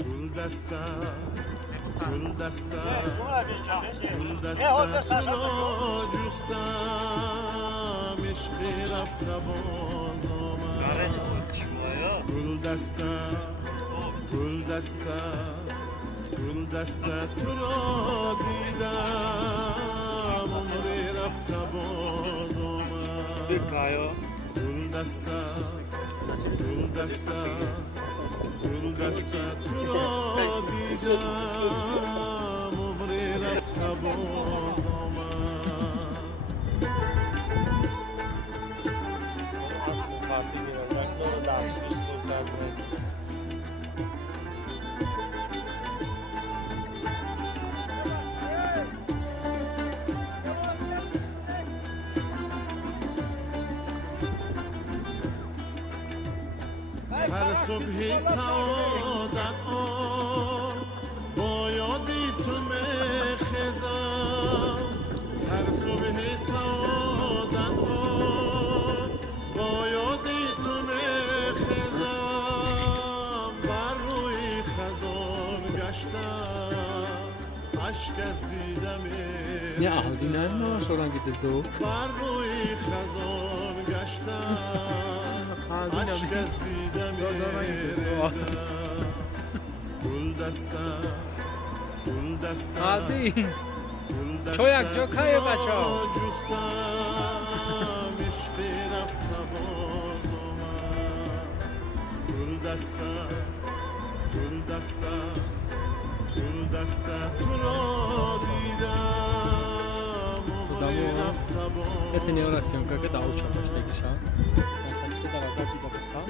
گلدسته گلدسته گلدسته تو را جستم عشقی رفته باز آمد گلدسته گلدسته گلدسته تو را دیدم عمری رفته باز آمد گلدسته گلدسته گلدسته تو را دیدم عمری رفته باز آمد هر صبح سعادت با یادی تو میخزم هر صبح سعادت با یادی تو میخزم بر روی خزان گشتم عشق از دیدم Ya ahdinden mi şoran gittiz do? بر روی خزان گشتم عشق از دیدم گلدسته گلدسته Hadi. گلدسته چویک جوکای بچه ها. جستم عشقی رفته باز آمد گلدسته گلدسته گلدسته تو را دیدم عمری رفته باز Это не oración, как это учат, что я гиша. Я хочу сказать, как это пока.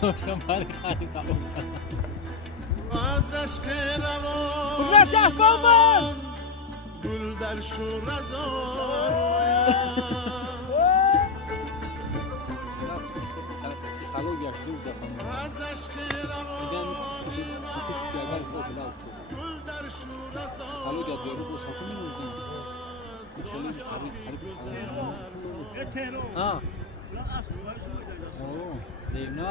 Можем паркать там. از عشق روان Biraz gaz kalmaz. گل در شور از Psixologiya jur desam. از عشق روان گل در شور از Psixologiya diyorum bu sakın mı Ha. Oo, değil mi?